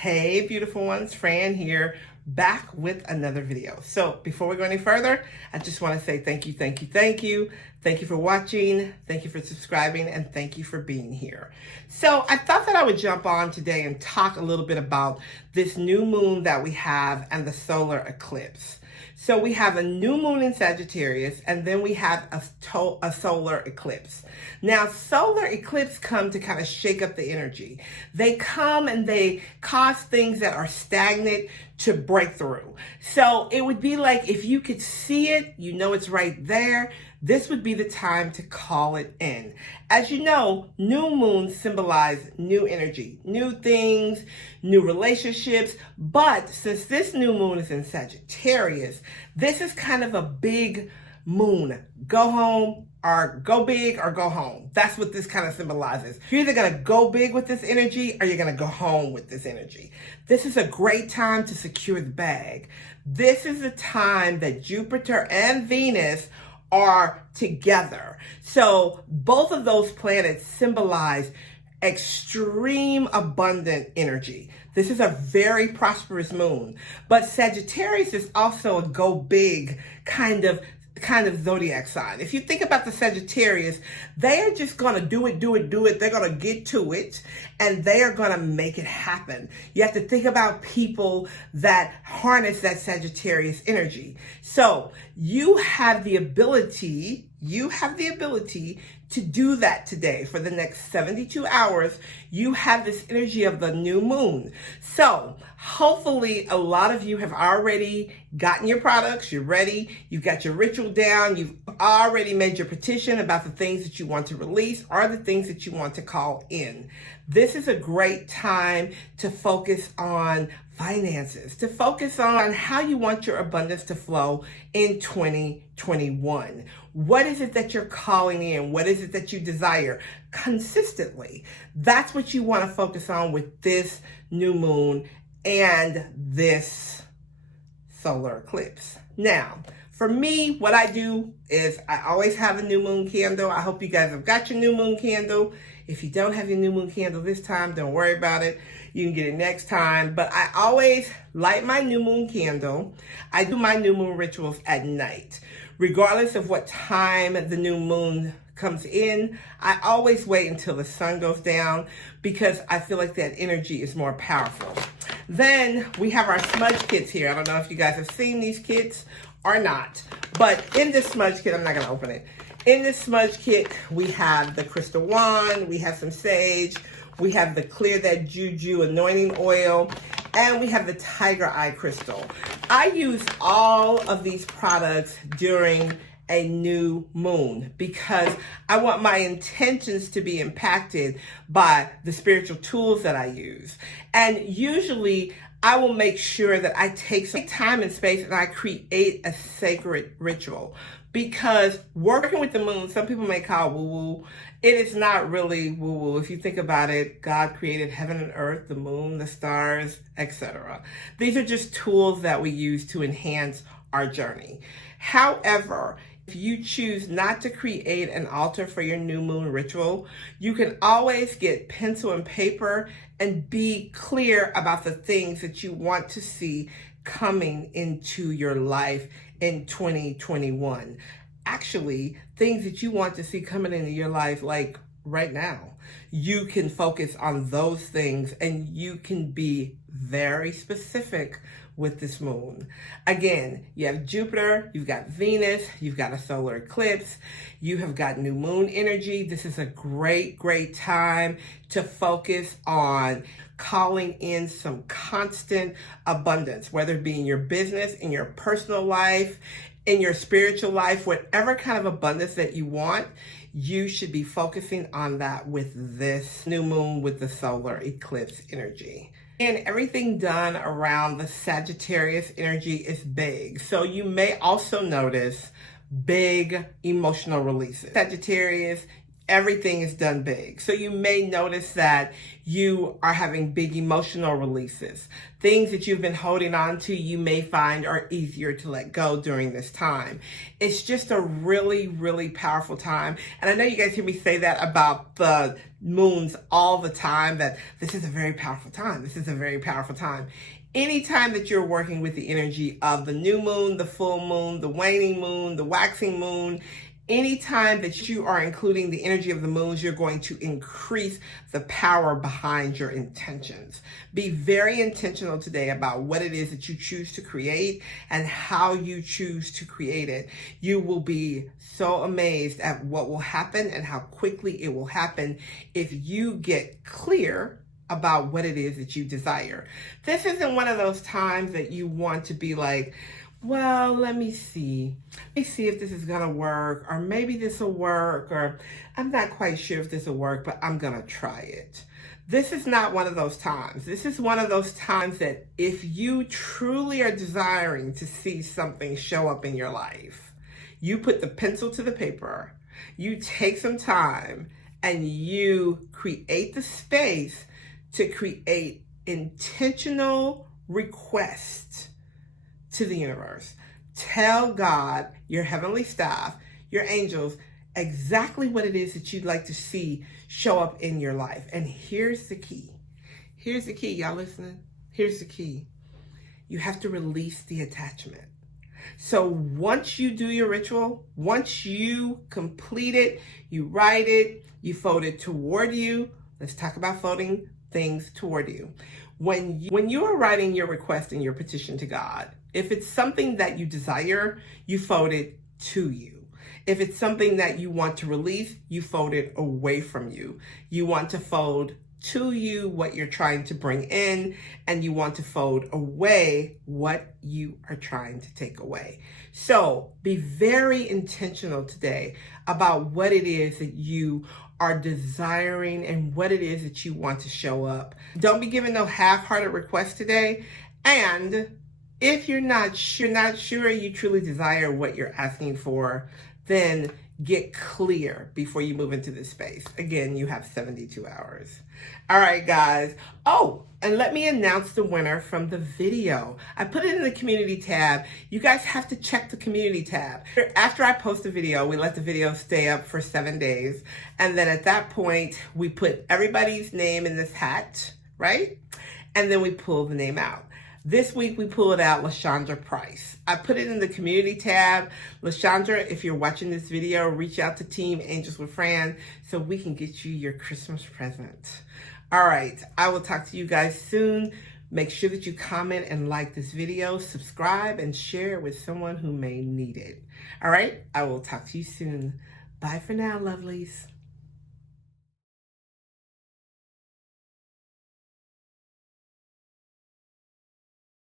Hey beautiful ones, Fran here, back with another video. So before we go any further, I just want to say thank you. Thank you for watching, thank you for subscribing, and thank you for being here. So I thought that I would jump on today and talk a little bit about this new moon that we have and the solar eclipse. So we have a new moon in Sagittarius, and then we have a solar eclipse. Now, solar eclipse come to kind of shake up the energy. They come and they cause things that are stagnant to break through. So it would be like if you could see it, you know it's right there. This would be the time to call it in. As you know, new moons symbolize new energy, new things, new relationships. But since this new moon is in Sagittarius, this is kind of a big moon. Go home or go big or go home. That's what this kind of symbolizes. You're either going to go big with this energy or you're going to go home with this energy. This is a great time to secure the bag. This is the time that Jupiter and Venus are together. So both of those planets symbolize extreme abundant energy. This is a very prosperous moon, but Sagittarius is also a go big kind of zodiac sign. If you think about the Sagittarius, they are just going to do it. They're going to get to it and they are going to make it happen. You have to think about people that harness that Sagittarius energy. So you have the ability to do that today. For the next 72 hours, you have this energy of the new moon. So hopefully a lot of you have already gotten your products, you're ready, you've got your ritual down, you've already made your petition about the things that you want to release or the things that you want to call in. This is a great time to focus on finances, to focus on how you want your abundance to flow in 2021. What is it that you're calling in? What is it that you desire consistently? That's what you want to focus on with this new moon and this solar eclipse. Now, for me, what I do is I always have a new moon candle. I hope you guys have got your new moon candle. If you don't have your new moon candle this time, don't worry about it. You can get it next time. But I always light my new moon candle. I do my new moon rituals at night. Regardless of what time the new moon comes in, I always wait until the sun goes down because I feel like that energy is more powerful. Then we have our smudge kits here. I don't know if you guys have seen these kits or not, but in this smudge kit, I'm not going to open it. In this smudge kit, we have the crystal wand, we have some sage, we have the Clear That Juju anointing oil, and we have the tiger eye crystal. I use all of these products during a new moon because I want my intentions to be impacted by the spiritual tools that I use. And usually I will make sure that I take some time and space and I create a sacred ritual. Because working with the moon, some people may call woo-woo. It is not really woo-woo. If you think about it, God created heaven and earth, the moon, the stars, etc. These are just tools that we use to enhance our journey. However, if you choose not to create an altar for your new moon ritual, you can always get pencil and paper and be clear about the things that you want to see coming into your life in 2021. Actually, things that you want to see coming into your life like right now. You can focus on those things and you can be very specific with this moon. Again, you have Jupiter, you've got Venus, you've got a solar eclipse, you have got new moon energy. This is a great time to focus on calling in some constant abundance, whether it be in your business, in your personal life, in your spiritual life, whatever kind of abundance that you want, you should be focusing on that with this new moon with the solar eclipse energy. And everything done around the Sagittarius energy is big. So you may also notice big emotional releases. Sagittarius, everything is done big. So you may notice that you are having big emotional releases. Things that you've been holding on to, you may find are easier to let go during this time. It's just a really, really powerful time. And I know you guys hear me say that about the moons all the time, that this is a very powerful time. This is a very powerful time. Anytime that you're working with the energy of the new moon, the full moon, the waning moon, the waxing moon, anytime that you are including the energy of the moons, you're going to increase the power behind your intentions. Be very intentional today about what it is that you choose to create and how you choose to create it. You will be so amazed at what will happen and how quickly it will happen if you get clear about what it is that you desire. This isn't one of those times that you want to be like, well, let me see if this is gonna work, or maybe this will work, or I'm not quite sure if this will work, but I'm gonna try it. This is not one of those times. This is one of those times that if you truly are desiring to see something show up in your life, you put the pencil to the paper, you take some time, and you create the space to create intentional requests to the universe. Tell God, your heavenly staff, your angels, exactly what it is that you'd like to see show up in your life. And here's the key. Here's the key. Y'all listening? Here's the key. You have to release the attachment. So once you do your ritual, once you complete it, you write it, you fold it toward you. Let's talk about folding things toward you. When you are writing your request and your petition to God, if it's something that you desire, you fold it to you. If it's something that you want to release, you fold it away from you. You want to fold to you what you're trying to bring in, and you want to fold away what you are trying to take away. So be very intentional today about what it is that you are desiring and what it is that you want to show up. Don't be giving no half-hearted requests today. And if you're not sure you truly desire what you're asking for, then get clear before you move into this space. Again, you have 72 hours. All right, guys. Oh, and let me announce the winner from the video. I put it in the community tab. You guys have to check the community tab. After I post a video, we let the video stay up for 7 days. And then at that point, we put everybody's name in this hat, right? And then we pull the name out. This week, we pulled out LaShondra Price. I put it in the community tab. LaShondra, if you're watching this video, reach out to Team Angels with Fran so we can get you your Christmas present. All right, I will talk to you guys soon. Make sure that you comment and like this video, subscribe, and share it with someone who may need it. All right, I will talk to you soon. Bye for now, lovelies.